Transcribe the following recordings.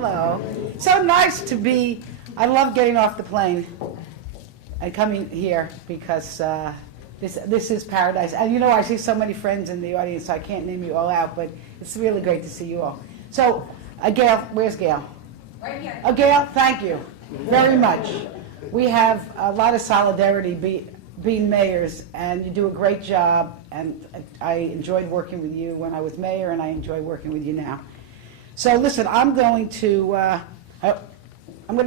Hello. So nice to be, I love getting off the plane and coming here because this is paradise. And you know, I see so many friends in the audience, so I can't name you all out, but it's really great to see you all. So, Gail, where's Gail? Right here. Gail, thank you very much. We have a lot of solidarity being mayors, and you do a great job, and I enjoyed working with you when I was mayor, and I enjoy working with you now. So listen, I'm going to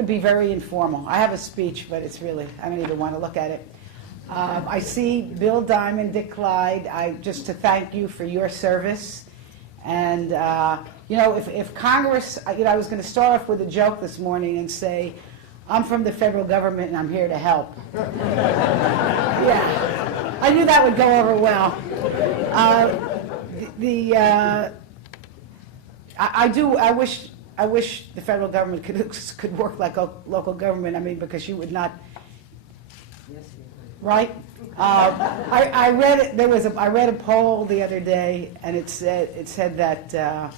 be very informal. I have a speech, but it's really, I don't even want to look at it. I see Bill Diamond, Dick Clyde, just to thank you for your service. And, you know, if Congress, you know, I was going to start off with a joke this morning and say, I'm from the federal government and I'm here to help. Yeah, I knew that would go over well. I wish the federal government could work like a local government. I mean, because you would not. Right? I read it. I read a poll the other day, and it said that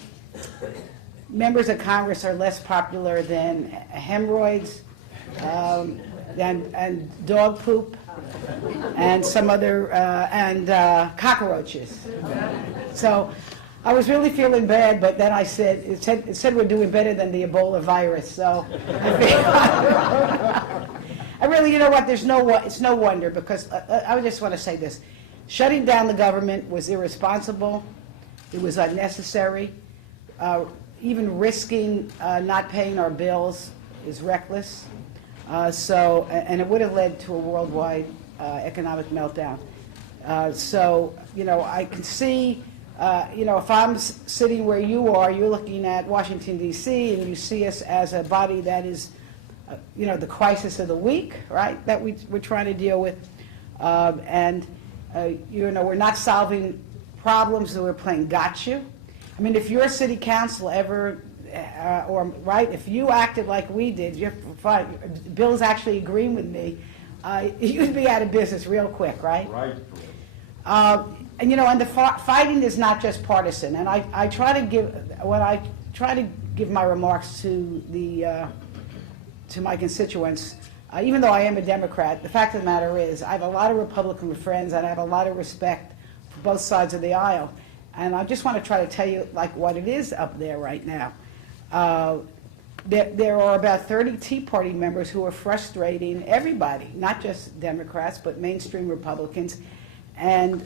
members of Congress are less popular than hemorrhoids, and dog poop, and some other and cockroaches. So I was really feeling bad, but then it said we're doing better than the Ebola virus. So I really, you know what? It's no wonder, because I just want to say this: shutting down the government was irresponsible. It was unnecessary. Even risking not paying our bills is reckless. And it would have led to a worldwide economic meltdown. So, you know, I can see, you know, if I'm sitting where you are, you're looking at Washington, D.C., and you see us as a body that is, you know, the crisis of the week, right, that we're trying to deal with. You know, we're not solving problems, that we're playing gotcha. I mean, if your city council ever, if you acted like we did, Bill's actually agreeing with me, you'd be out of business real quick, right? Right. And you know, and the fighting is not just partisan. And I try to give my remarks to my constituents, even though I am a Democrat, the fact of the matter is I have a lot of Republican friends, and I have a lot of respect for both sides of the aisle. And I just want to try to tell you like what it is up there right now. There are about 30 Tea Party members who are frustrating everybody, not just Democrats, but mainstream Republicans. And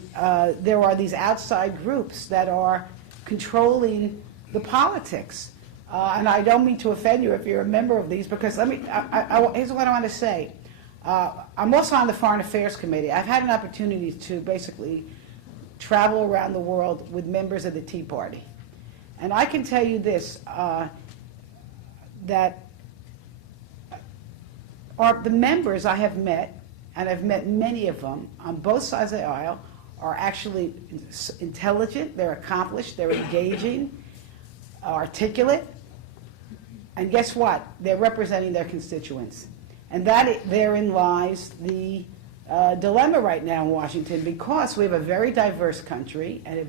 there are these outside groups that are controlling the politics. And I don't mean to offend you if you're a member of these, because here's what I want to say. I'm also on the Foreign Affairs Committee. I've had an opportunity to basically travel around the world with members of the Tea Party. And I can tell you this, that the members I have met, and I've met many of them on both sides of the aisle, are actually intelligent, they're accomplished, they're engaging, articulate, and guess what? They're representing their constituents. And therein lies the dilemma right now in Washington, because we have a very diverse country, and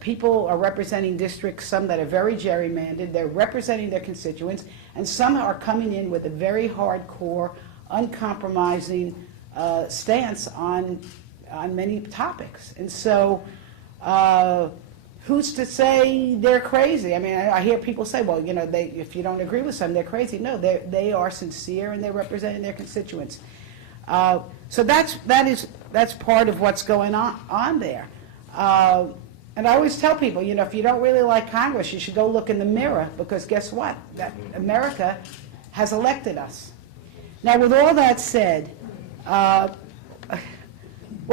people are representing districts, some that are very gerrymandered. They're representing their constituents, and some are coming in with a very hardcore, uncompromising stance on many topics. And so who's to say they're crazy? I mean, I hear people say, well, you know, if you don't agree with some, they're crazy. No, they are sincere, and they're representing their constituents. So that's part of what's going on there. And I always tell people, you know, if you don't really like Congress, you should go look in the mirror, because guess what? America has elected us. Now, with all that said, what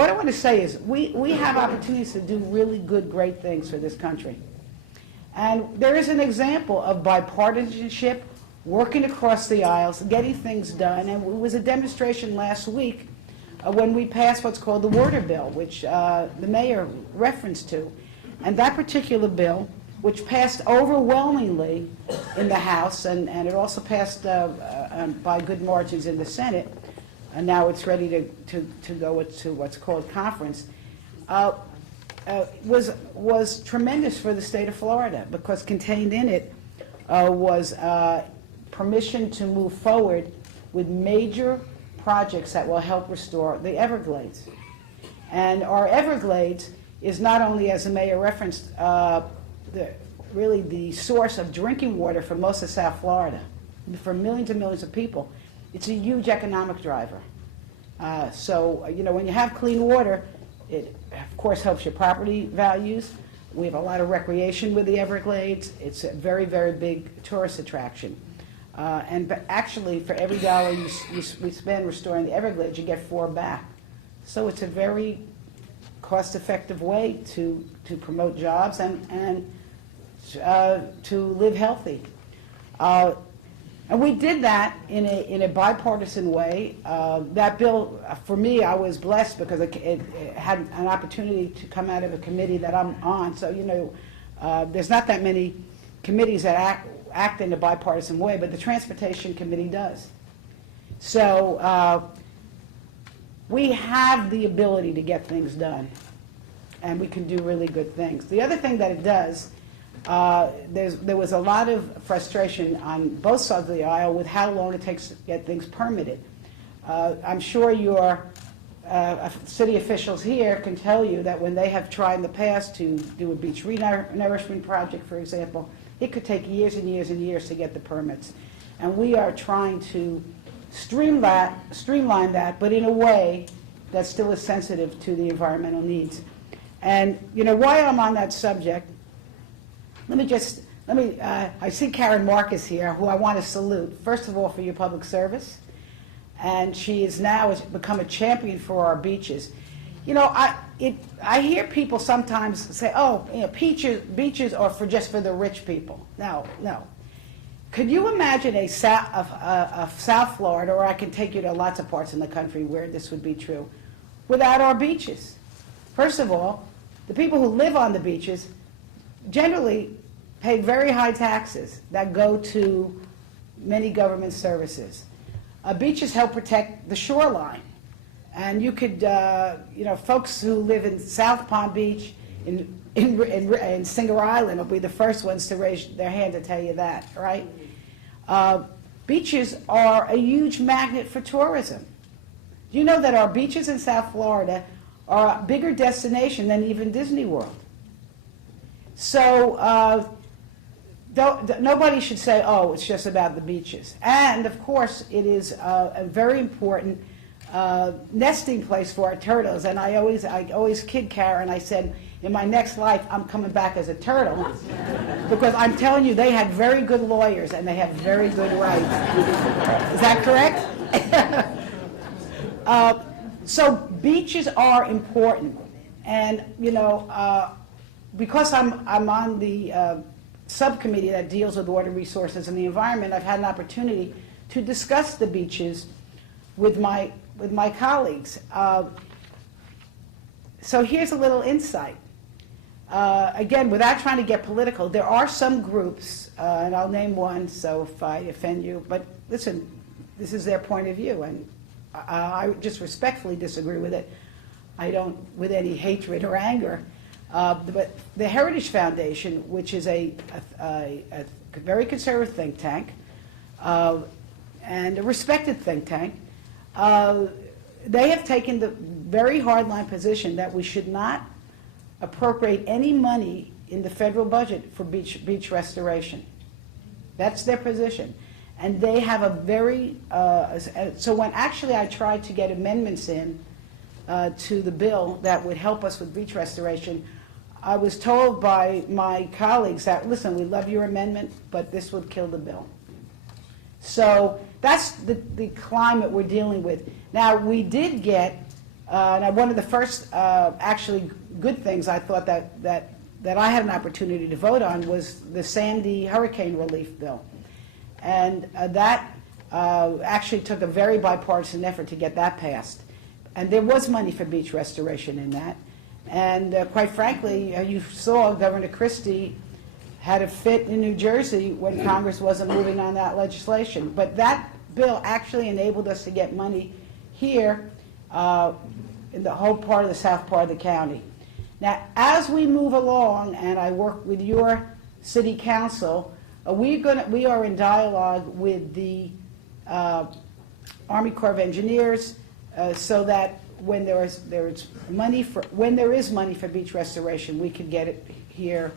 I want to say is we have opportunities to do really good, great things for this country. And there is an example of bipartisanship, working across the aisles, getting things done. And it was a demonstration last week when we passed what's called the water bill, which the mayor referenced to. And that particular bill, which passed overwhelmingly in the House, and it also passed by good margins in the Senate, and now it's ready to go to what's called conference, was tremendous for the state of Florida, because contained in it was permission to move forward with major projects that will help restore the Everglades. And our Everglades is not only, as the mayor referenced, really the source of drinking water for most of South Florida, for millions and millions of people. It's a huge economic driver. So, when you have clean water, it, of course, helps your property values. We have a lot of recreation with the Everglades. It's a very, very big tourist attraction. Actually, for every dollar we spend restoring the Everglades, you get 4 back. So it's a very cost-effective way to promote jobs and to live healthy. And we did that in a bipartisan way. That bill, for me, I was blessed because it had an opportunity to come out of a committee that I'm on. So, there's not that many committees that act in a bipartisan way, but the Transportation Committee does. So we have the ability to get things done, and we can do really good things. The other thing that it does, there was a lot of frustration on both sides of the aisle with how long it takes to get things permitted. I'm sure your city officials here can tell you that when they have tried in the past to do a beach renourishment project, for example, it could take years and years and years to get the permits. And we are trying to streamline that, but in a way that still is sensitive to the environmental needs. And while I'm on that subject, I see Karen Marcus here, who I want to salute, first of all, for your public service. And she is now become a champion for our beaches. I hear people sometimes say, oh, beaches are just for the rich people. No. Could you imagine a South Florida, or I can take you to lots of parts in the country where this would be true, without our beaches? First of all, the people who live on the beaches generally pay very high taxes that go to many government services. Beaches help protect the shoreline. And you could, folks who live in South Palm Beach, in Singer Island will be the first ones to raise their hand to tell you that, right? Beaches are a huge magnet for tourism. Do you know that our beaches in South Florida are a bigger destination than even Disney World? So nobody should say, oh, it's just about the beaches. And, of course, it is a very important nesting place for our turtles. And I always kid Karen. I said, in my next life, I'm coming back as a turtle. Because I'm telling you, they had very good lawyers, and they have very good rights. Is that correct? So beaches are important. And, because I'm on the subcommittee that deals with water resources and the environment, I've had an opportunity to discuss the beaches with my colleagues. So here's a little insight. Again, without trying to get political, there are some groups, and I'll name one, so if I offend you, but listen, this is their point of view, and I just respectfully disagree with it. I don't with any hatred or anger. But the Heritage Foundation, which is a very conservative think tank and a respected think tank, they have taken the very hardline position that we should not appropriate any money in the federal budget for beach restoration. That's their position. And they have a very, so when actually I tried to get amendments in to the bill that would help us with beach restoration, I was told by my colleagues that, listen, we love your amendment, but this would kill the bill. So that's the climate we're dealing with. Now, we did get, one of the first actually good things I thought that I had an opportunity to vote on was the Sandy hurricane relief bill. And that actually took a very bipartisan effort to get that passed. And there was money for beach restoration in that. And quite frankly, you saw Governor Christie had a fit in New Jersey when Congress wasn't moving on that legislation. But that bill actually enabled us to get money here in the whole part of the south part of the county. Now, as we move along, and I work with your city council, We are in dialogue with the Army Corps of Engineers so that when there is money for beach restoration, we can get it here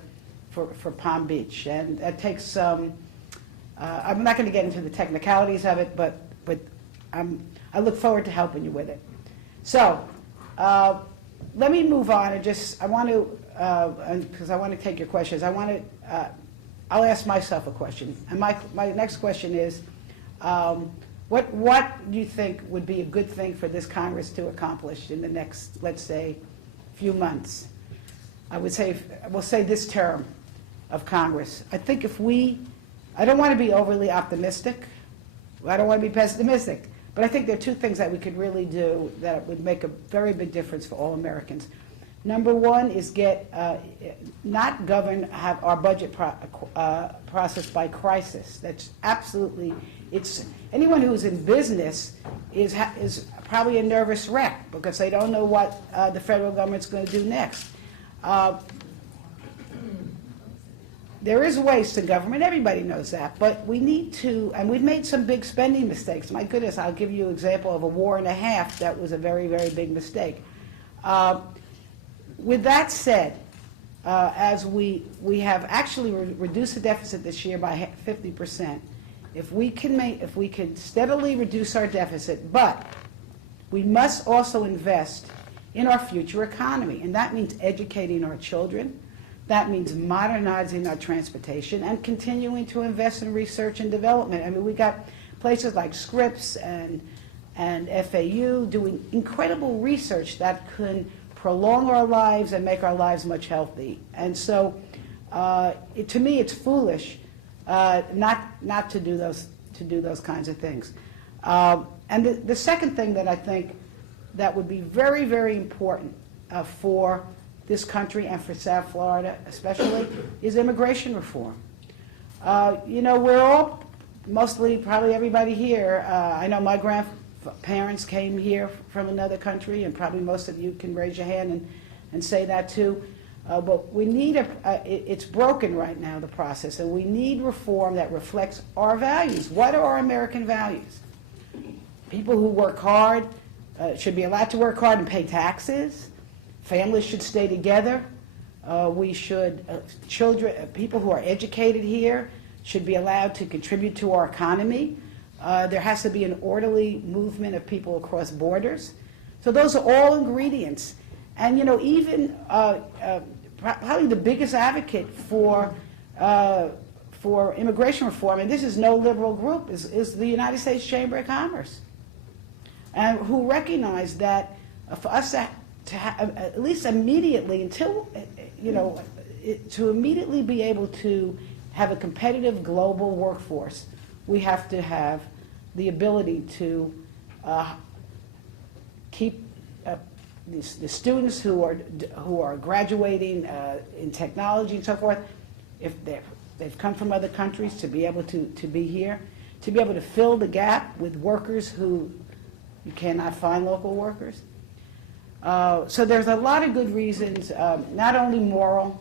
for Palm Beach, and that takes some. I'm not going to get into the technicalities of it, but I look forward to helping you with it. So let me move on and I want to, because I want to take your questions. I'll ask myself a question, and my next question is, what do you think would be a good thing for this Congress to accomplish in the next, let's say, few months? We'll say this term of Congress. I think I don't want to be overly optimistic. I don't want to be pessimistic. But I think there are two things that we could really do that would make a very big difference for all Americans. Number one is not have our budget process by crisis. That's absolutely, anyone who's in business is probably a nervous wreck because they don't know what the federal government's going to do next. There is waste to government, everybody knows that, but we need to, and we've made some big spending mistakes. My goodness, I'll give you an example of a war and a half that was a very, very big mistake. With that said, as we have actually reduced the deficit this year by 50%, if we can steadily reduce our deficit, but we must also invest in our future economy, and that means educating our children. That means modernizing our transportation and continuing to invest in research and development. I mean, we got places like Scripps and FAU doing incredible research that can prolong our lives and make our lives much healthy. And so, to me, it's foolish not to do those kinds of things. And the second thing that I think that would be very, very important for this country and for South Florida especially is immigration reform. We're all, mostly probably everybody here, I know my grandparents came here from another country, and probably most of you can raise your hand and say that too. But we need it's broken right now, the process, and we need reform that reflects our values. What are our American values? People who work hard should be allowed to work hard and pay taxes. Families should stay together. People who are educated here should be allowed to contribute to our economy. There has to be an orderly movement of people across borders. So those are all ingredients. And even probably the biggest advocate for immigration reform, and this is no liberal group, is the United States Chamber of Commerce, and who recognize that for us to have, at least immediately, to immediately be able to have a competitive global workforce, we have to have the ability to keep the students who are graduating in technology and so forth, if they've come from other countries, to be able to be here, to be able to fill the gap with workers who you cannot find local workers. So there's a lot of good reasons, not only moral,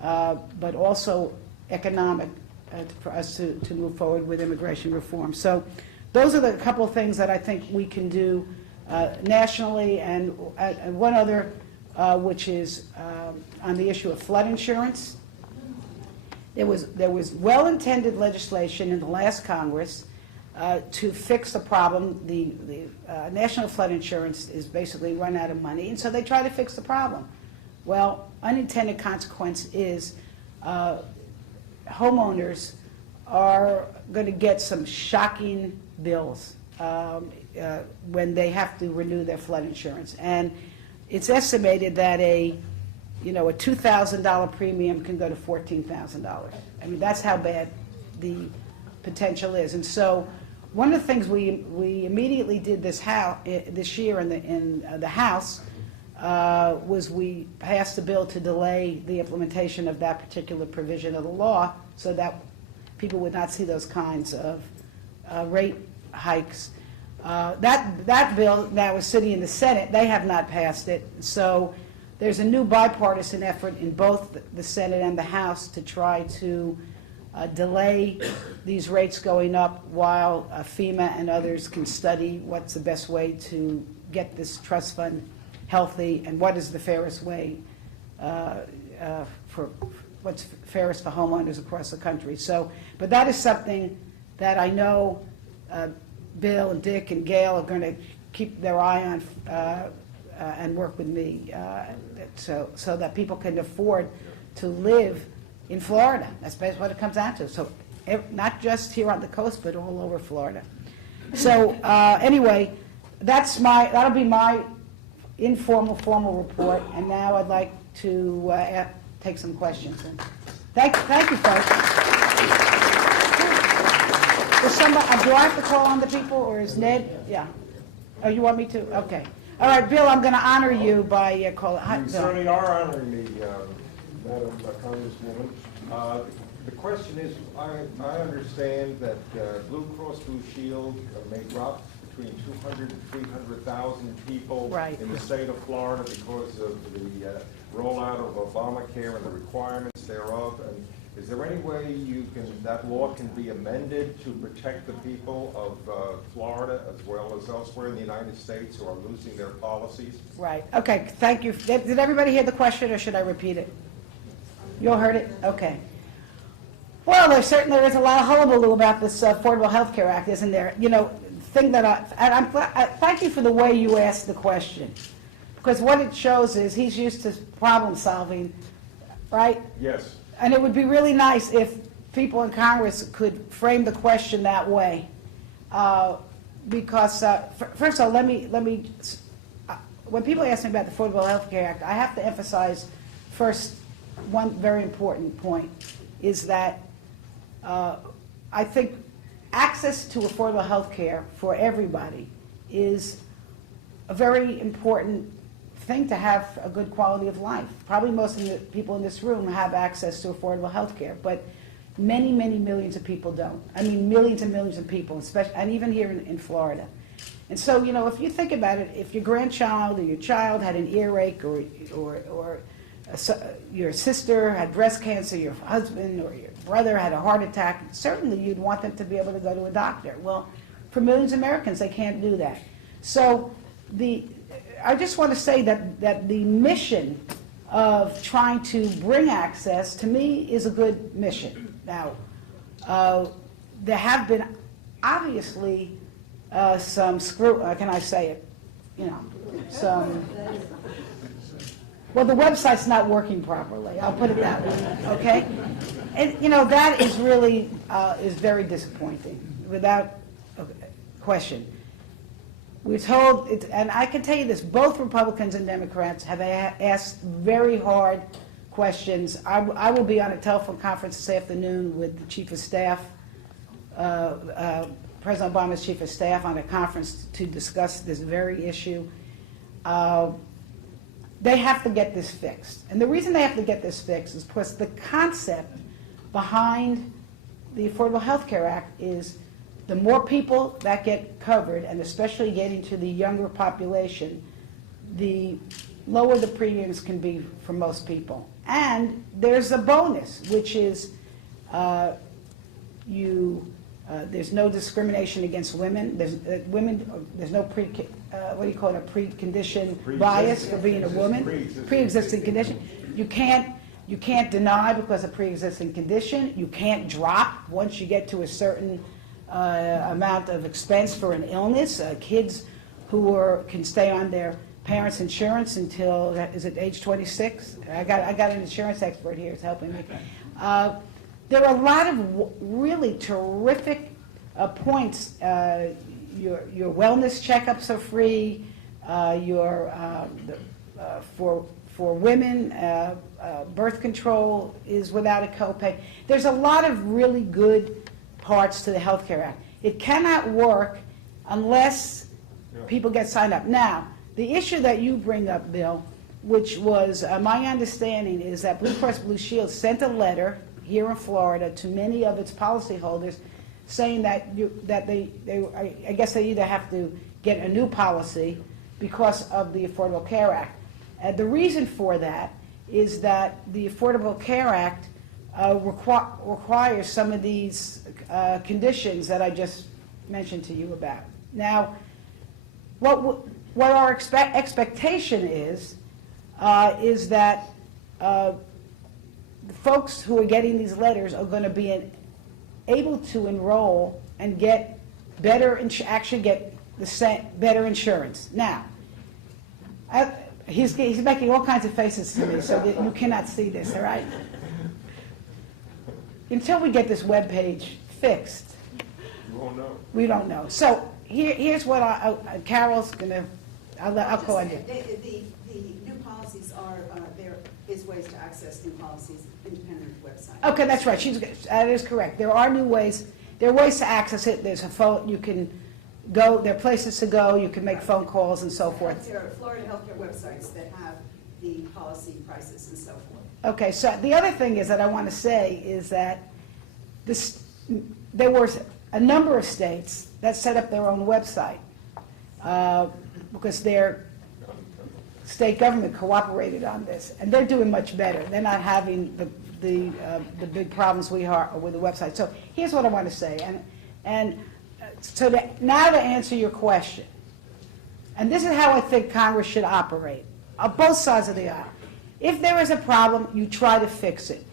but also economic, for us to move forward with immigration reform. So those are the couple of things that I think we can do nationally, and one other, which is on the issue of flood insurance. There was well-intended legislation in the last Congress to fix the problem. The National Flood Insurance is basically run out of money, and so they try to fix the problem. Well, unintended consequence is homeowners are going to get some shocking bills when they have to renew their flood insurance. And it's estimated that a $2,000 premium can go to $14,000. I mean, that's how bad the potential is. And so one of the things we immediately did this year in the House was we passed a bill to delay the implementation of that particular provision of the law so that people would not see those kinds of rate hikes. That bill now is sitting in the Senate. They have not passed it. So there's a new bipartisan effort in both the Senate and the House to try to delay these rates going up while FEMA and others can study what's the best way to get this trust fund healthy and what is the fairest way for what's fairest for homeowners across the country. So, but that is something that I know Bill and Dick and Gail are going to keep their eye on and work with me so that people can afford to live in Florida. That's basically what it comes down to. So not just here on the coast, but all over Florida. So anyway, that'll be my informal, formal report. And now I'd like to take some questions. And thank you, folks. Is somebody, do I have to call on the people, or is Ned? Yeah. Oh, you want me to? Okay. All right, Bill, I'm going to honor you by calling. You certainly are honoring me, Madam Congresswoman. The question is, I understand that Blue Cross Blue Shield may drop between 200 and 300,000 people in the state of Florida because of the rollout of Obamacare and the requirements thereof. And is there any way that law can be amended to protect the people of Florida as well as elsewhere in the United States who are losing their policies? Right. Okay. Thank you. Did everybody hear the question, or should I repeat it? You all heard it? Okay. Well, there certainly is a lot of hullabaloo about this Affordable Health Care Act, isn't there? You know, thing that thank you for the way you asked the question, because what it shows is he's used to problem solving, right? Yes. And it would be really nice if people in Congress could frame the question that way, because first of all, let me. When people ask me about the Affordable Health Care Act, I have to emphasize first one very important point is that I think access to affordable health care for everybody is a very important thing to have a good quality of life. Probably most of the people in this room have access to affordable health care, but many, many millions of people don't. I mean, millions and millions of people, especially, and even here in Florida. And so, you know, if you think about it, if your grandchild or your child had an earache or your sister had breast cancer, your husband or your brother had a heart attack, certainly you'd want them to be able to go to a doctor. Well, for millions of Americans, they can't do that. So I just want to say that the mission of trying to bring access, to me, is a good mission. Now, there have been obviously some can I say it? You know, some. Well, the website's not working properly. I'll put it that way. Okay, and you know that is really is very disappointing, without question. We're told, and I can tell you this: both Republicans and Democrats have asked very hard questions. I will be on a telephone conference this afternoon with the Chief of Staff, President Obama's Chief of Staff, on a conference to discuss this very issue. They have to get this fixed. And the reason they have to get this fixed is because the concept behind the Affordable Health Care Act is the more people that get covered, and especially getting to the younger population, the lower the premiums can be for most people. And there's a bonus, which is there's no discrimination against women. There's no precondition bias for being a woman. Pre-existing condition. You can't deny because of pre-existing condition. You can't drop once you get to a certain amount of expense for an illness. Kids who can stay on their parents' insurance until is it age 26? I got an insurance expert here who's helping me. There are a lot of really terrific points. Your wellness checkups are free. For women, birth control is without a copay. There's a lot of really good parts to the Health Care Act. It cannot work unless people get signed up. Now, the issue that you bring up, Bill, which was my understanding is that Blue Cross Blue Shield sent a letter here in Florida to many of its policyholders saying that I guess they either have to get a new policy because of the Affordable Care Act. The reason for that is that the Affordable Care Act requires some of these conditions that I just mentioned to you about. Now, what our expectation is that the folks who are getting these letters are going to be able to enroll and get better, actually get the same, better insurance. Now, he's making all kinds of faces to me, so that you cannot see this, all right? Until we get this web page fixed, You won't know. we don't know. So here's what Carol's gonna. I'll call on you. The new policies are, there is ways to access new policies independent of the website. Okay, that's right. That is correct. There are new ways. There are ways to access it. There's a phone. You can go. There are places to go. You can make phone calls and so forth. There are Florida healthcare websites that have the policy prices and so forth. Okay. So the other thing is that I want to say is that there were a number of states that set up their own website because their state government cooperated on this, and they're doing much better. They're not having the big problems we are with the website. So here's what I want to say, now to answer your question, and this is how I think Congress should operate on both sides of the aisle. If there is a problem, you try to fix it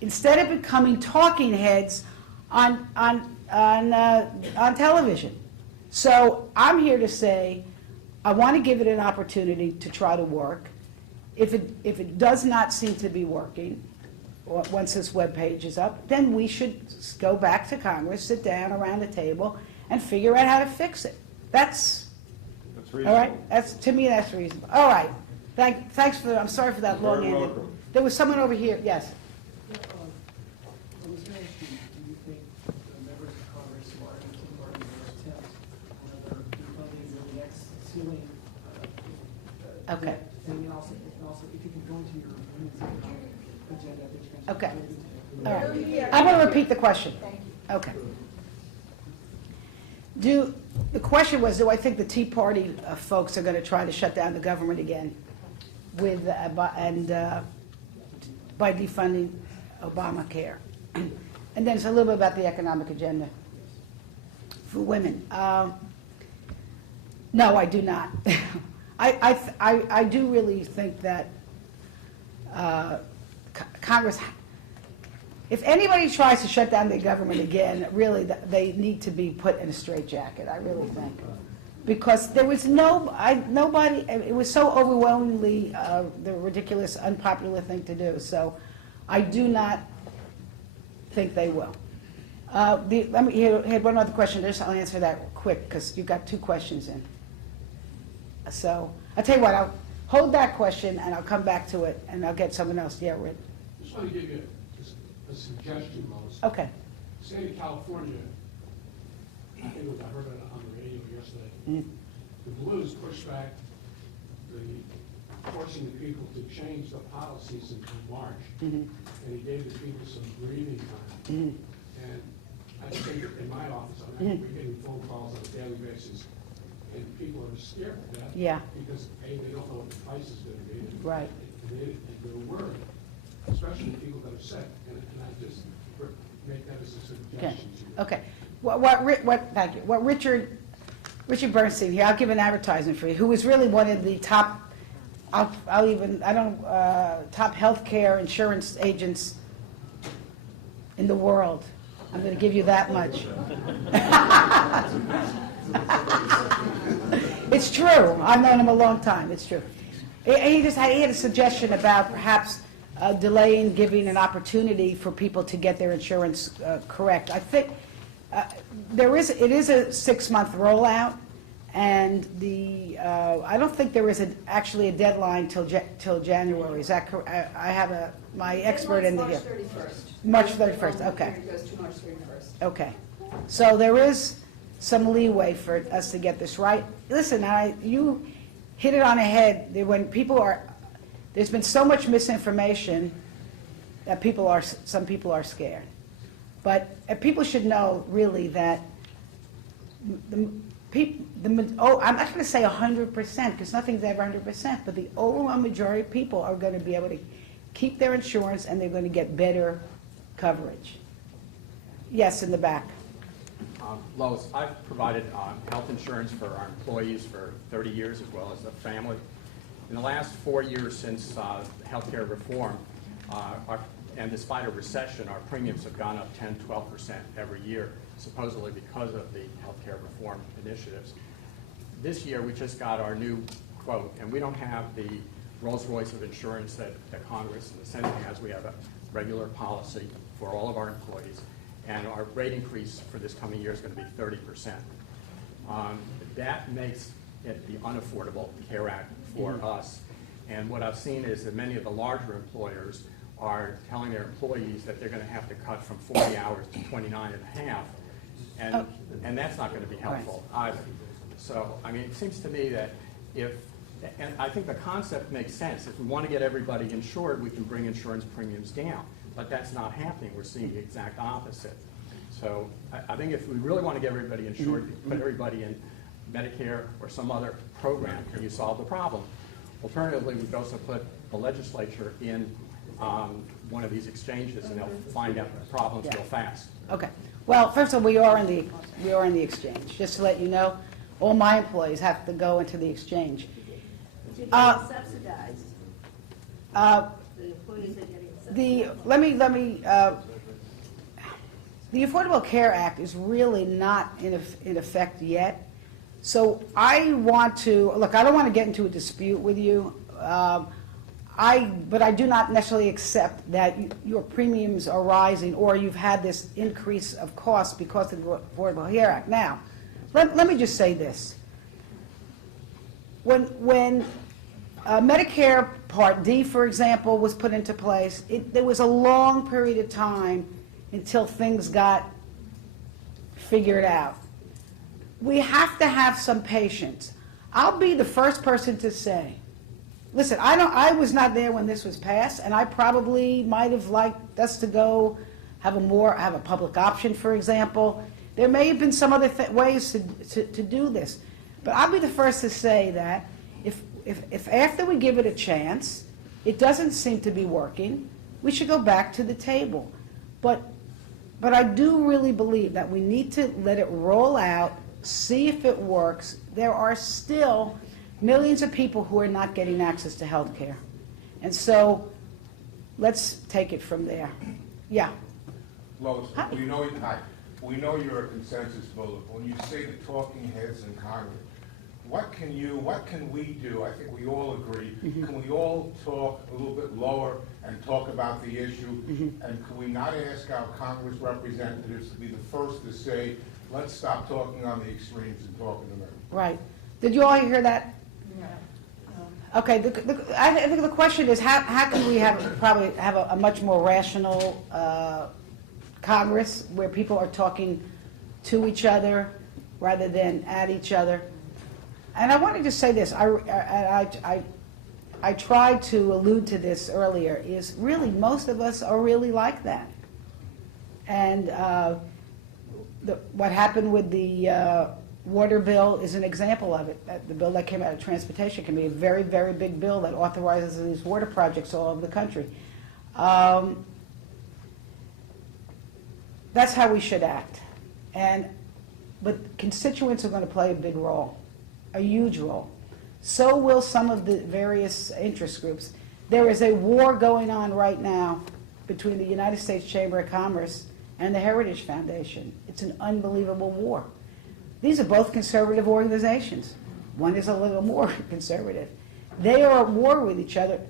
instead of becoming talking heads on television. So I'm here to say, I want to give it an opportunity to try to work. If it does not seem to be working, once this web page is up, then we should go back to Congress, sit down around the table, and figure out how to fix it. That's reasonable. all right. To me, that's reasonable. All right. Thanks for. I'm sorry for that You're very long-ended. welcome. There was someone over here. Yes. I was going to ask you, do you think the members of Congress who are in the party will attempt whether defunding the next ceiling? Okay. And also, if you can go into your women's economic agenda, which you guys Okay. are All right. I'm going to repeat the question. Okay. The question was, do I think the Tea Party folks are going to try to shut down the government again with by defunding Obamacare? And then it's a little bit about the economic agenda for women. No, I do not. I do really think that Congress, if anybody tries to shut down the government again, really, they need to be put in a straitjacket, I really think. Because there was nobody, it was so overwhelmingly the ridiculous, unpopular thing to do. So I do not think they will. Let me had one other question. I'll answer that quick because you've got two questions in. So I'll tell you what, I'll hold that question and I'll come back to it and I'll get someone else. Yeah, Rick. Just want to give you a suggestion, Lois. Okay. The state of California, I think I heard it on the radio yesterday, the Blues pushed back forcing the people to change the policies in March, and he gave the people some breathing time. And I think in my office, we're getting phone calls on a daily basis, and people are scared of that. Yeah. Because A, they don't know what the price is going to be. And Right. And they're worried, especially people that are sick. And I just make that as a suggestion to you. Okay. Thank you. What Richard Bernstein here, I'll give an advertisement for you, who was really one of the top, top healthcare insurance agents in the world. I'm going to give you that much. It's true. I've known him a long time. It's true. He had a suggestion about perhaps delaying giving an opportunity for people to get their insurance correct. I think it is a 6-month rollout, and I don't think there is actually a deadline till January. Is that correct? I have my expert in here. March 31st. March 31st. Okay. It goes to March 31st. Okay. So there is some leeway for us to get this right. Listen, you hit it on the head. When there's been so much misinformation that some people are scared. But people should know really that I'm not going to say 100% because nothing's ever 100%, but the overwhelming majority of people are going to be able to keep their insurance and they're going to get better coverage. Yes, in the back. Lois, I've provided health insurance for our employees for 30 years as well as the family. In the last 4 years since healthcare reform, and despite a recession, our premiums have gone up 10, 12% every year, supposedly because of the healthcare reform initiatives. This year, we just got our new quote, and we don't have the Rolls Royce of insurance that Congress and the Senate has. We have a regular policy for all of our employees, and our rate increase for this coming year is going to be 30%. That makes it the unaffordable CARE Act for us. And what I've seen is that many of the larger employers are telling their employees that they're going to have to cut from 40 hours to 29 and a half, and that's not going to be helpful either. So, I mean, it seems to me that and I think the concept makes sense. If we want to get everybody insured, we can bring insurance premiums down. But that's not happening. We're seeing the exact opposite. So I think if we really want to get everybody insured, we put everybody in Medicare or some other program, and you solve the problem. Alternatively, we could also put the legislature in one of these exchanges, and they'll find out the problems real fast. Okay. Well, first of all, we are in the exchange. Just to let you know, all my employees have to go into the exchange. Subsidized. The employees are getting subsidized. The Affordable Care Act is really not in effect yet. So I want to, look, I don't want to get into a dispute with you, but I do not necessarily accept that your premiums are rising or you've had this increase of cost because of the Affordable Care Act. Now, let me just say this. When Medicare Part D, for example, was put into place, there was a long period of time until things got figured out. We have to have some patience. I'll be the first person to say, listen, I was not there when this was passed, and I probably might have liked us to go have a public option, for example. There may have been some other ways to do this. But I'll be the first to say that if after we give it a chance, it doesn't seem to be working, we should go back to the table. But I do really believe that we need to let it roll out, see if it works. There are still millions of people who are not getting access to health care. And so let's take it from there. Yeah. Lois, we know you're a consensus builder. When you say the talking heads in Congress, what can we do? I think we all agree. Can we all talk a little bit lower and talk about the issue? And can we not ask our Congress representatives to be the first to say, let's stop talking on the extremes and talk in the middle? Right. Did you all hear that? Okay. I think the question is how can we probably have a much more rational Congress where people are talking to each other rather than at each other. And I wanted to say this, I tried to allude to this earlier, is really most of us are really like that. And what happened with the water bill is an example of it. The bill that came out of transportation can be a very, very big bill that authorizes these water projects all over the country. That's how we should act. But constituents are going to play a big role, a huge role. So will some of the various interest groups. There is a war going on right now between the United States Chamber of Commerce and the Heritage Foundation. It's an unbelievable war. These are both conservative organizations. One is a little more conservative. They are at war with each other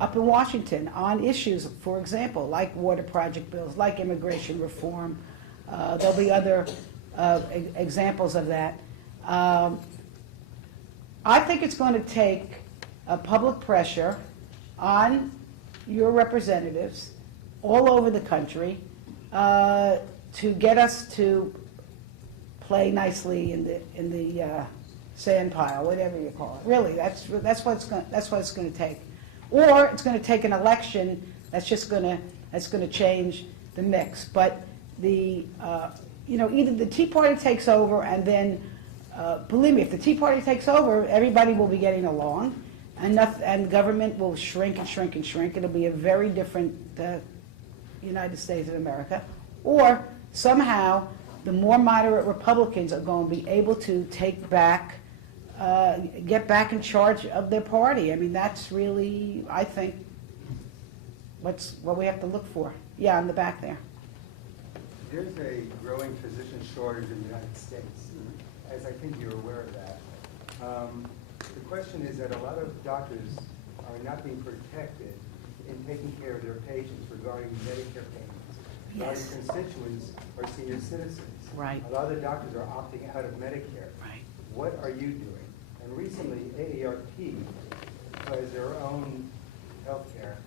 up in Washington on issues, for example, like water project bills, like immigration reform. There'll be other examples of that. I think it's going to take public pressure on your representatives all over the country to get us to play nicely in the sand pile, whatever you call it. Really, that's what it's going to take. Or it's going to take an election that's going to change the mix. But either the Tea Party takes over, and then believe me, if the Tea Party takes over, everybody will be getting along, and government will shrink and shrink and shrink. It'll be a very different United States of America, or somehow the more moderate Republicans are going to be able to take back, get back in charge of their party. I mean, that's really, I think, what we have to look for. Yeah, in the back there. There's a growing physician shortage in the United States, as I think you're aware of that. The question is that a lot of doctors are not being protected in taking care of their patients regarding Medicare payments. A lot of Yes. constituents are senior citizens. Right. A lot of the doctors are opting out of Medicare. Right. What are you doing? And recently, AARP, as their own health care,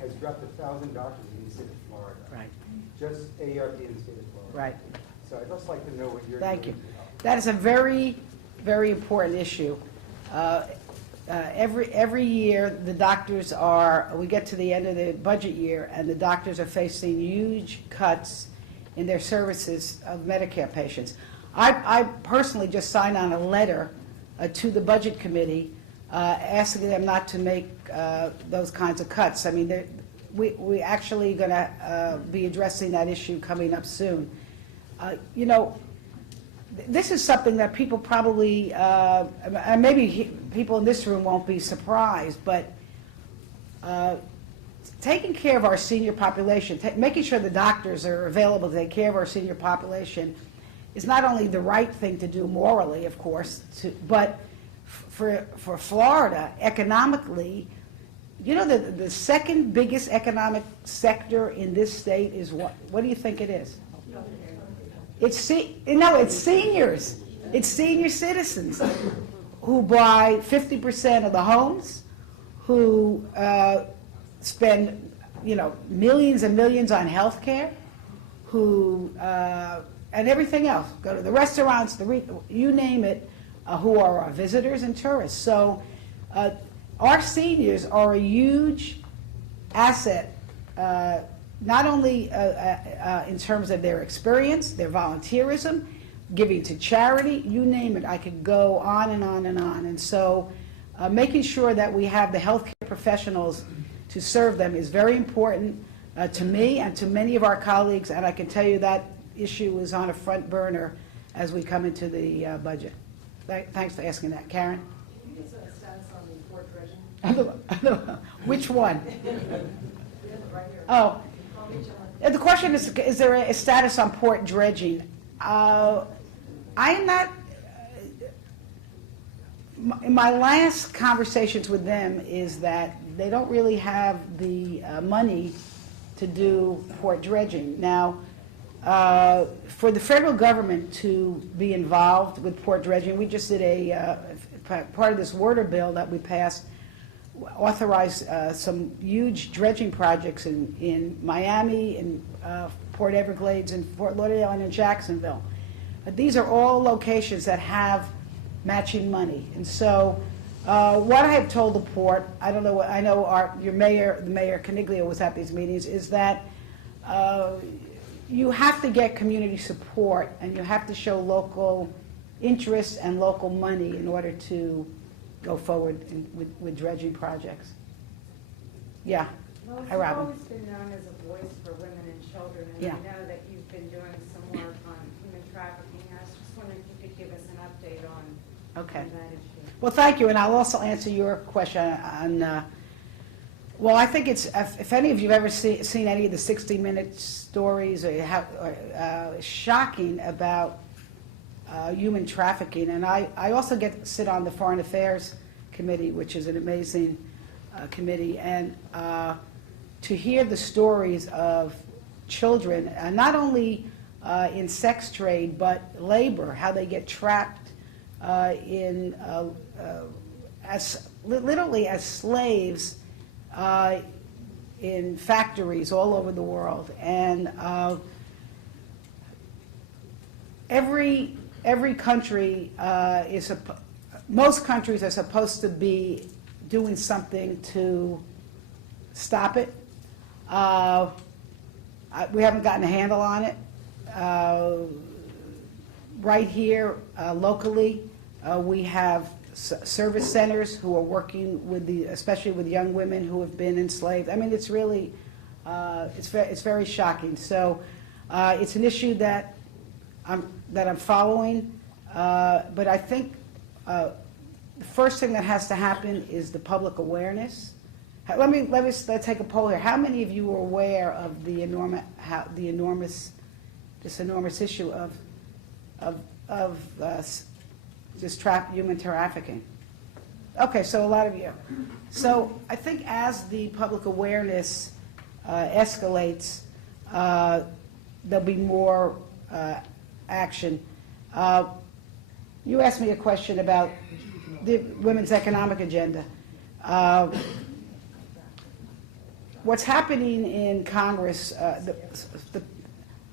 has dropped 1,000 doctors in the state of Florida. Right. Just AARP in the state of Florida. Right. So I'd just like to know what you're Thank doing. you. That is a very, very important issue. Every year, the doctors we get to the end of the budget year, and the doctors are facing huge cuts in their services of Medicare patients. I personally just signed on a letter to the Budget Committee asking them not to make those kinds of cuts. I mean, we actually going to be addressing that issue coming up soon. You know, this is something that people probably, and maybe people in this room won't be surprised, but taking care of our senior population, making sure the doctors are available to take care of our senior population is not only the right thing to do morally, of course, but for Florida, economically, you know, the second biggest economic sector in this state is what? What do you think it is? It's seniors. It's senior citizens who buy 50% of the homes, who spend, you know, millions and millions on health care, who and everything else. Go to the restaurants, you name it, who are our visitors and tourists. So our seniors are a huge asset, not only in terms of their experience, their volunteerism, giving to charity, you name it. I could go on and on and on. And so making sure that we have the healthcare professionals to serve them is very important to me and to many of our colleagues, and I can tell you that issue is on a front burner as we come into the budget. Thanks for asking that. Karen? Can you give us a status on the port dredging? Which one? Right here. Oh, the question is there a status on port dredging? I am not, in my last conversations with them is that they don't really have the money to do port dredging. Now, for the federal government to be involved with port dredging, we just did part of this water bill that we passed, authorized some huge dredging projects in Miami, in Port Everglades, in Fort Lauderdale, and in Jacksonville. But these are all locations that have matching money. And so what I have told the port, I don't know, I know your mayor, the Mayor Caniglio was at these meetings, is that you have to get community support and you have to show local interest and local money in order to go forward with dredging projects. Yeah. Lois, Hi, you've Robin. always been known as a voice for women and children, and Yeah. I know that you've been doing some work on human trafficking. I was just wondering if you could give us an update on Okay. that issue. Well, thank you, and I'll also answer your question on, well, I think it's, if any of you have ever seen any of the 60-minute stories, or shocking about human trafficking, and I also get to sit on the Foreign Affairs Committee, which is an amazing committee, and to hear the stories of children, not only in sex trade, but labor, how they get trapped in literally as slaves in factories all over the world. And every country most countries are supposed to be doing something to stop it. We haven't gotten a handle on it. Right here, locally, we have service centers who are working with especially with young women who have been enslaved. I mean, it's really It's very shocking. So it's an issue that I'm following, but I think the first thing that has to happen is the public awareness. Let's take a poll here. How many of you are aware of this enormous issue of just human trafficking? Okay, so a lot of you. So I think as the public awareness escalates, there'll be more action. You asked me a question about the women's economic agenda. What's happening in Congress,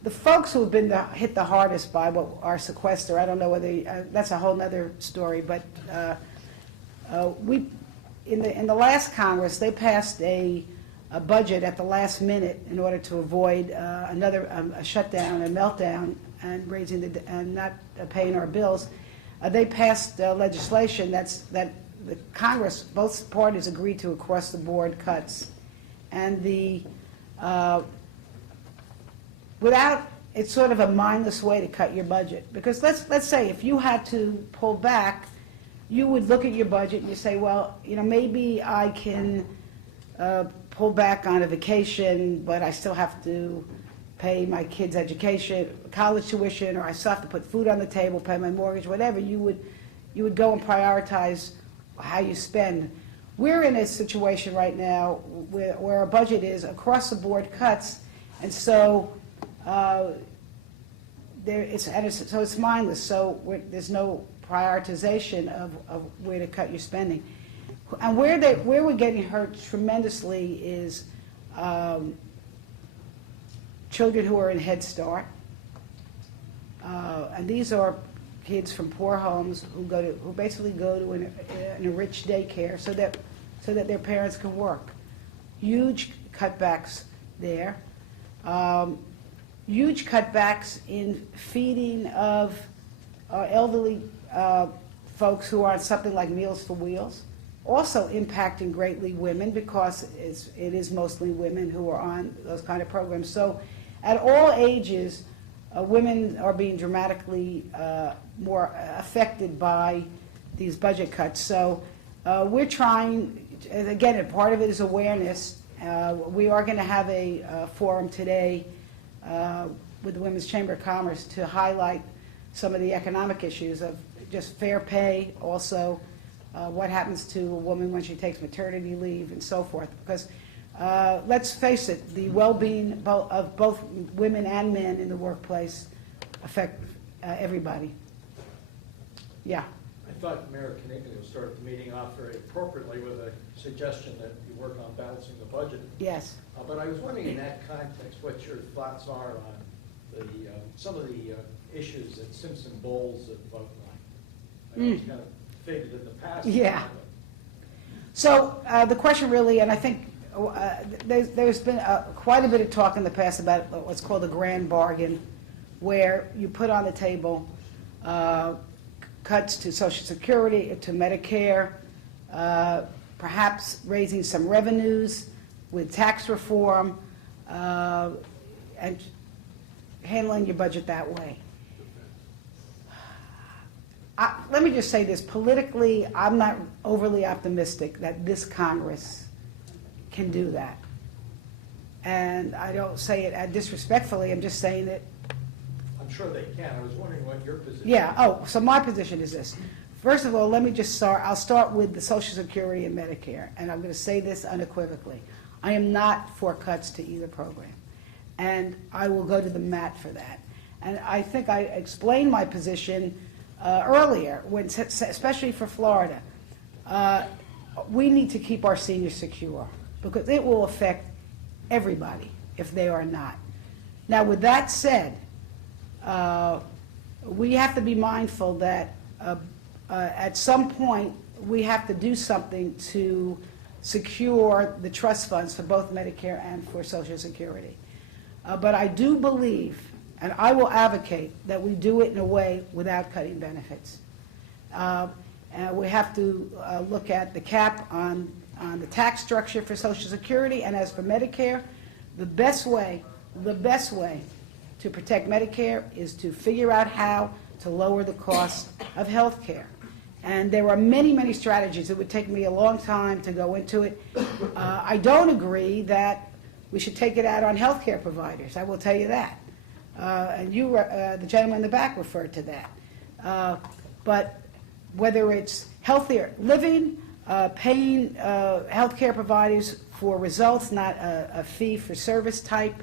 the folks who have been hit the hardest by what our sequester, I don't know whether, that's a whole other story, but in the last Congress, they passed a budget at the last minute in order to avoid a shutdown, a meltdown, and not paying our bills. They passed legislation that the Congress, both parties agreed to across the board cuts, and it's sort of a mindless way to cut your budget, because let's say if you had to pull back, you would look at your budget and you say, well, maybe I can pull back on a vacation, but I still have to pay my kids' education, college tuition, or I still have to put food on the table, pay my mortgage, whatever. You would go and prioritize how you spend. We're in a situation right now where our budget is across the board cuts, and so it's mindless. So there's no prioritization of where to cut your spending. And where we're getting hurt tremendously is children who are in Head Start, and these are kids from poor homes who basically go to an enriched daycare so that their parents can work. Huge cutbacks there. Huge cutbacks in feeding of elderly folks who are on something like Meals for Wheels, also impacting greatly women, because it is mostly women who are on those kind of programs. So at all ages, women are being dramatically more affected by these budget cuts. So we're trying, again, part of it is awareness. We are going to have a forum today with the Women's Chamber of Commerce to highlight some of the economic issues of just fair pay, also what happens to a woman when she takes maternity leave and so forth. Because let's face it, the well-being of both women and men in the workplace affect everybody. Yeah. I thought Mayor Caniglia started the meeting off very appropriately with a suggestion that you work on balancing the budget. Yes. But I was wondering in that context what your thoughts are on some of the issues that Simpson Bowles have outlined. I know it's kind of faded in the past. Yeah. So the question really, and I think there's been quite a bit of talk in the past about what's called a grand bargain, where you put on the table cuts to Social Security, to Medicare, perhaps raising some revenues with tax reform, and handling your budget that way. Let me just say this. Politically, I'm not overly optimistic that this Congress can do that. And I don't say it disrespectfully. I'm just saying it. I'm sure they can. I was wondering what your position is. Yeah. Oh, so my position is this. First of all, let me just start. I'll start with the Social Security and Medicare. And I'm going to say this unequivocally. I am not for cuts to either program. And I will go to the mat for that. And I think I explained my position earlier, especially for Florida. We need to keep our seniors secure, because it will affect everybody if they are not. Now, with that said, we have to be mindful that at some point we have to do something to secure the trust funds for both Medicare and for Social Security. But I do believe, and I will advocate, that we do it in a way without cutting benefits. And we have to look at the cap on the tax structure for Social Security, and as for Medicare, the best way to protect Medicare is to figure out how to lower the cost of health care. And there are many, many strategies. It would take me a long time to go into it. I don't agree that we should take it out on health care providers. I will tell you that. And you, the gentleman in the back, referred to that. But whether it's healthier living, paying health care providers for results, not a fee-for-service type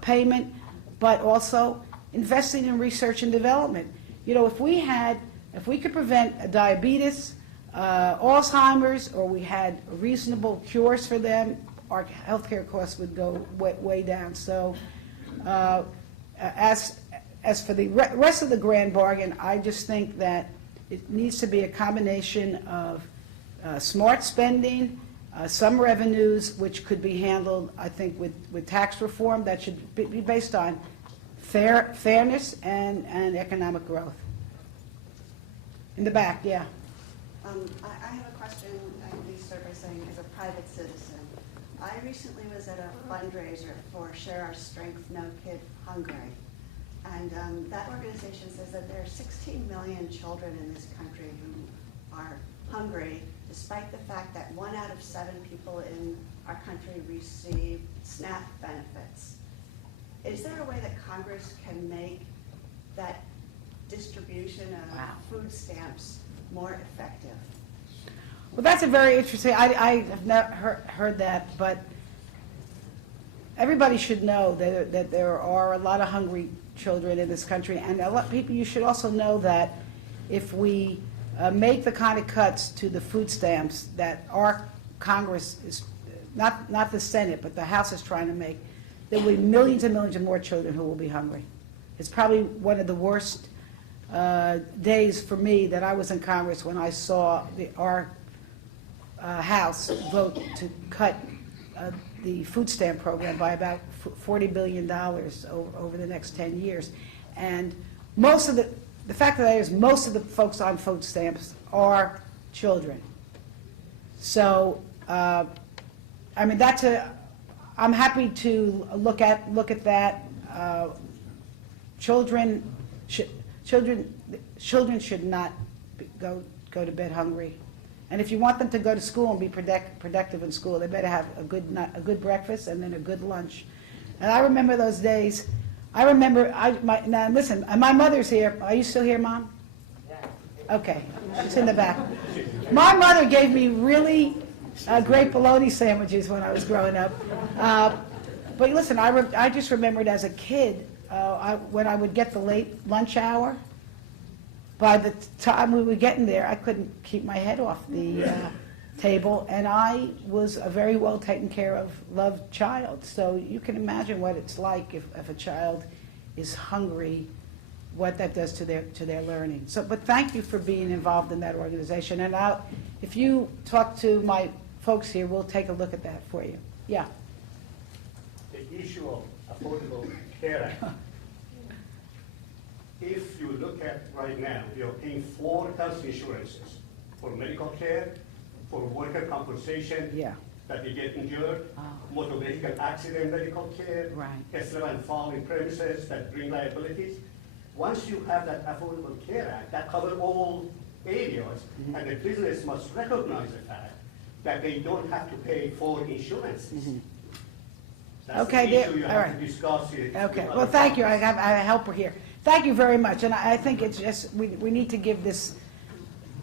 payment, but also investing in research and development. You know, if we could prevent diabetes, Alzheimer's, or we had reasonable cures for them, our healthcare costs would go way down. So as for the rest of the grand bargain, I just think that it needs to be a combination of smart spending, some revenues, which could be handled, I think, with tax reform that should be based on fairness and economic growth. In the back, yeah. I have a question I'd be servicing as a private citizen. I recently was at a fundraiser for Share Our Strength, No Kid Hungry. And that organization says that there are 16 million children in this country who are hungry, despite the fact that 1 out of 7 people in our country receive SNAP benefits. Is there a way that Congress can make that distribution of food stamps more effective? Well, that's a very interesting, I have not heard that, but everybody should know that there are a lot of hungry children in this country, and a lot of people, you should also know that if we make the kind of cuts to the food stamps that our Congress is, not the Senate, but the House is trying to make, there will be millions and millions of more children who will be hungry. It's probably one of the worst days for me that I was in Congress when I saw our House vote to cut the food stamp program by about $40 billion over the next 10 years. And most of the fact of that is most of the folks on food stamps are children. So, I mean, I'm happy to look at that. Children should not go to bed hungry. And if you want them to go to school and be productive in school, they better have a good breakfast and then a good lunch. And I remember those days. I remember, now listen, my mother's here. Are you still here, Mom? Yeah. Okay, she's in the back. My mother gave me really great bologna sandwiches when I was growing up. But listen, I just remembered as a kid, when I would get the late lunch hour, by the time we were getting there, I couldn't keep my head off the table, and I was a very well taken care of, loved child. So you can imagine what it's like if a child is hungry, what that does to their learning. So, but thank you for being involved in that organization. And if you talk to my folks here, we'll take a look at that for you. Yeah. The issue of Affordable Care Act. If you look at right now, we are paying 4 health insurances for medical care, for worker compensation, that they get injured, motor vehicle accident medical care, slip and fall in premises that bring liabilities. Once you have that Affordable Care Act, that covers all areas, and the business must recognize the fact that they don't have to pay for insurances. That's the issue you have to discuss it. Okay, well, thank you. I have a helper here. Thank you very much, and I think it's just, we need to give this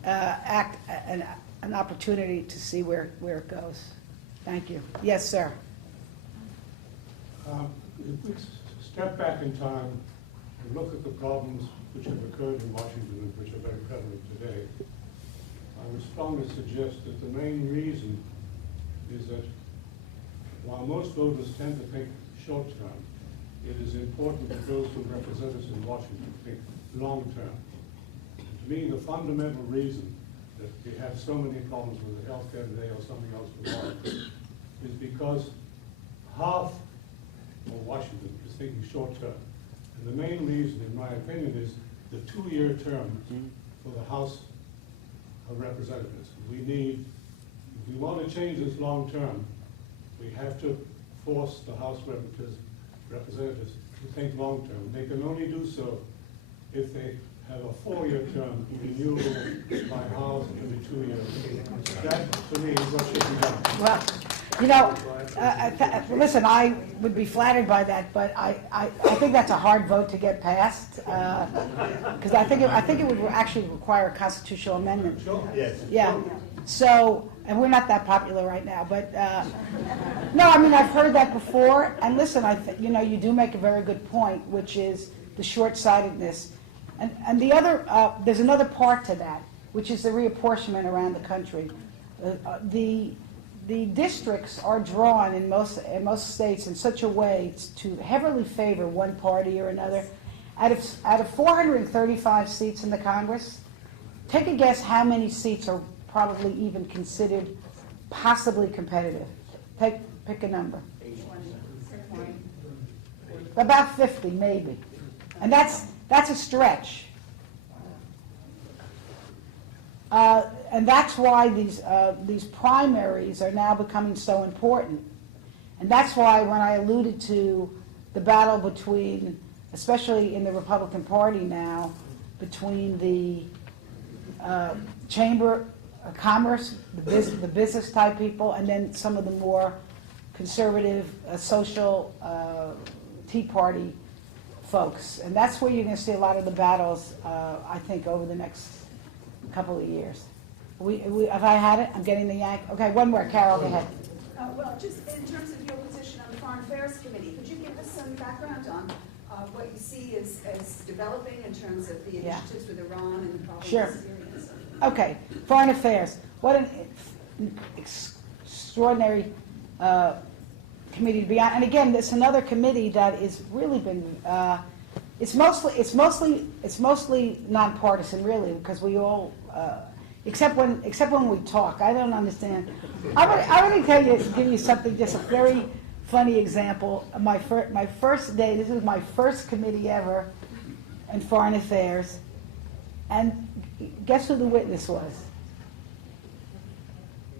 act an opportunity to see where it goes. Thank you. Yes, sir. If we step back in time and look at the problems which have occurred in Washington and which are very prevalent today, I would strongly suggest that the main reason is that while most voters tend to think short term, it is important that those who represent us in Washington think long term. To me, the fundamental reason that we have so many problems with the health care today or something else tomorrow is because half of Washington is thinking short term. And the main reason, in my opinion, is the 2-year term for the House of Representatives. We need, if we want to change this long term, we have to force the House representatives to think long-term. They can only do so if they have a 4-year term renewable by House every 2 years. That, to me, is what should be done. Well, you know, listen, I would be flattered by that, but I think that's a hard vote to get passed, because I think it would actually require a constitutional amendment. Yes. Yeah. So, and we're not that popular right now, but no, I mean, I've heard that before. And listen, you know, you do make a very good point, which is the short-sightedness. And the other, there's another part to that, which is the reapportionment around the country. The districts are drawn in most states in such a way to heavily favor one party or another. Out of 435 seats in the Congress, take a guess how many seats are probably even considered possibly competitive. Pick a number. About 50, maybe. And that's a stretch. And that's why these primaries are now becoming so important. And that's why when I alluded to the battle between, especially in the Republican Party now, between the Chamber of Commerce, the business type people, and then some of the more conservative social Tea Party folks. And that's where you're going to see a lot of the battles, I think, over the next couple of years. Have I had it? I'm getting the yank. Okay, one more. Carol, go ahead. Well, just in terms of your position on the Foreign Affairs Committee, could you give us some background on what you see as developing in terms of the initiatives with Iran and the problems Sure. in Syria and so on? Okay, Foreign Affairs. What an extraordinary committee to be on. And again, it's another committee that is really been. It's mostly nonpartisan, really, because we all, except when we talk. I don't understand. I'm going to give you something, just a very funny example. My first day. This is my first committee ever in Foreign Affairs, and guess who the witness was?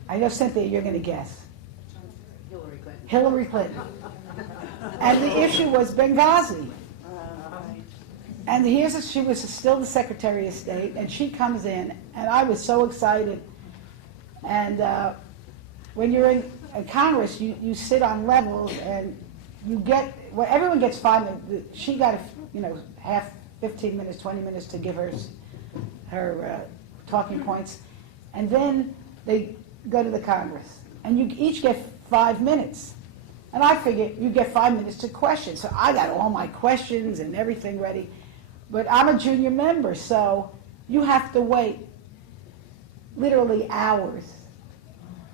I know, Cynthia, you're going to guess. Hillary Clinton. And the issue was Benghazi. And she was still the Secretary of State, and she comes in, and I was so excited. And when you're in Congress, you sit on levels, and everyone gets 5 minutes. She got half, 15 minutes, 20 minutes to give her talking points, and then they go to the Congress, and you each get 5 minutes. And I figured you get 5 minutes to question, so I got all my questions and everything ready. But I'm a junior member, so you have to wait literally hours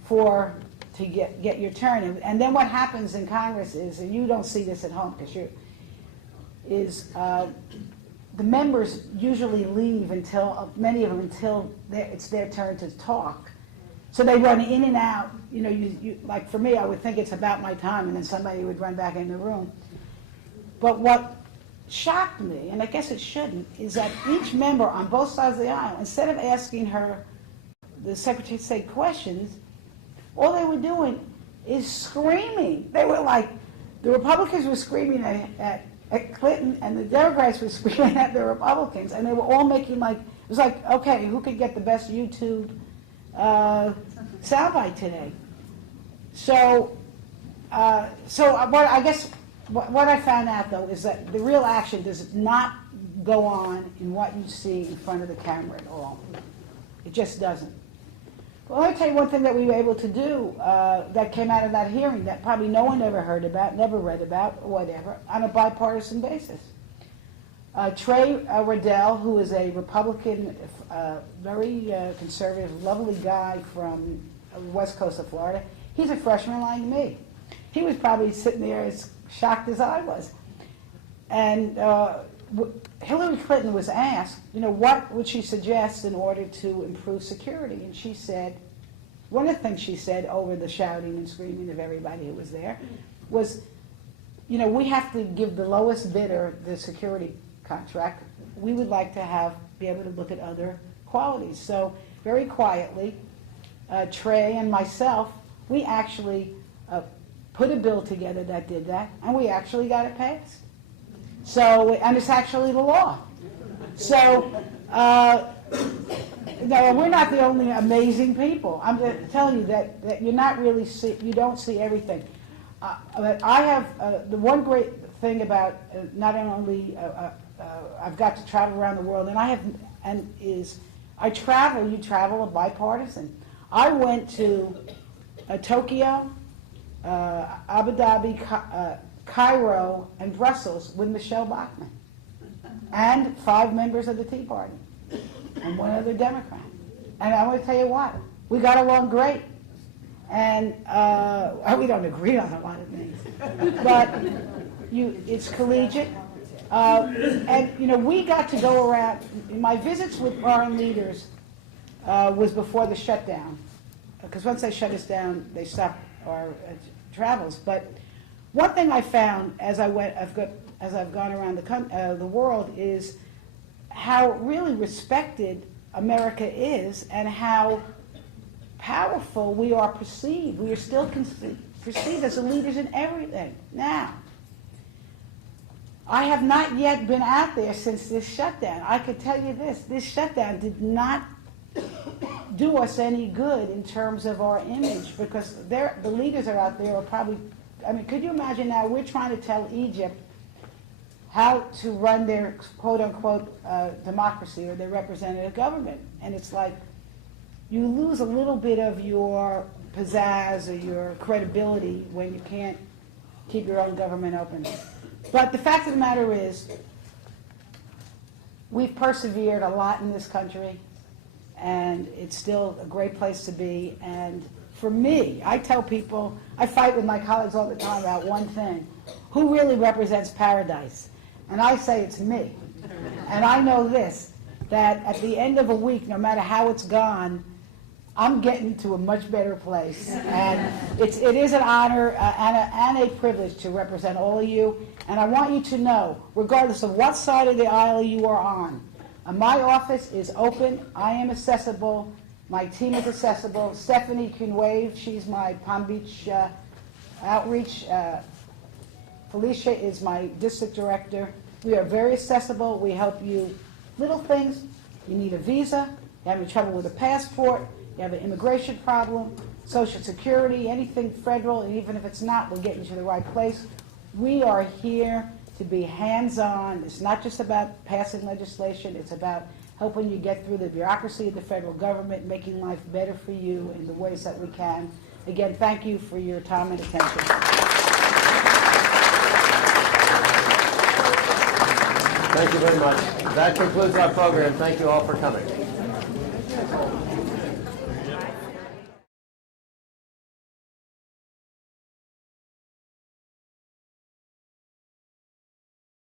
to get your turn. And then what happens in Congress is, and you don't see this at home because the members usually leave many of them until it's their turn to talk. So they run in and out. You know, like for me, I would think it's about my time, and then somebody would run back in the room. But what shocked me, and I guess it shouldn't, is that each member on both sides of the aisle, instead of asking the Secretary of State, questions, all they were doing is screaming. They were like, the Republicans were screaming at Clinton, and the Democrats were screaming at the Republicans, and they were all making it was like, okay, who could get the best YouTube soundbite today? So what I found out, though, is that the real action does not go on in what you see in front of the camera at all. It just doesn't. Well, let me tell you one thing that we were able to do that came out of that hearing that probably no one ever heard about, never read about, or whatever, on a bipartisan basis. Trey Riddell, who is a Republican, very conservative, lovely guy from the west coast of Florida, he's a freshman like me. He was probably sitting there as shocked as I was. And Hillary Clinton was asked, what would she suggest in order to improve security? And she said, one of the things she said over the shouting and screaming of everybody who was there was, we have to give the lowest bidder the security contract. We would like to be able to look at other qualities. So very quietly, Trey and myself, we actually put a bill together that did that, and we actually got it passed. So, and it's actually the law. So, no, we're not the only amazing people. I'm just telling you that you're not really you don't see everything. But I have the one great thing about not only I've got to travel around the world, and I travel. You travel a bipartisan. I went to Tokyo, Abu Dhabi, Cairo, and Brussels with Michelle Bachmann, and 5 members of the Tea Party, and 1 other Democrat. And I want to tell you what, we got along great. And we don't agree on a lot of things, but it's collegiate. And we got to go around. My visits with foreign leaders was before the shutdown, because once they shut us down, they stopped our travels. But one thing I found as I've gone around the world is how really respected America is, and how powerful we are perceived. We are still perceived as the leaders in everything. Now, I have not yet been out there since this shutdown. I could tell you this shutdown did not do us any good in terms of our image, because the leaders are out there are probably, could you imagine now we're trying to tell Egypt how to run their quote-unquote democracy or their representative government. And it's like, you lose a little bit of your pizzazz or your credibility when you can't keep your own government open. But the fact of the matter is, we've persevered a lot in this country, and it's still a great place to be. And for me, I tell people, I fight with my colleagues all the time about one thing: who really represents paradise? And I say it's me. And I know this, that at the end of a week, no matter how it's gone, I'm getting to a much better place. And it is an honor and a privilege to represent all of you. And I want you to know, regardless of what side of the aisle you are on, my office is open. I am accessible. My team is accessible. Stephanie can wave. She's my Palm Beach outreach. Felicia is my district director. We are very accessible. We help you. Little things. You need a visa. You're having trouble with a passport. You have an immigration problem, Social Security, anything federal, and even if it's not, we'll get you to the right place. We are here to be hands-on. It's not just about passing legislation. It's about helping you get through the bureaucracy of the federal government, making life better for you in the ways that we can. Again, thank you for your time and attention. Thank you very much. That concludes our program. Thank you all for coming.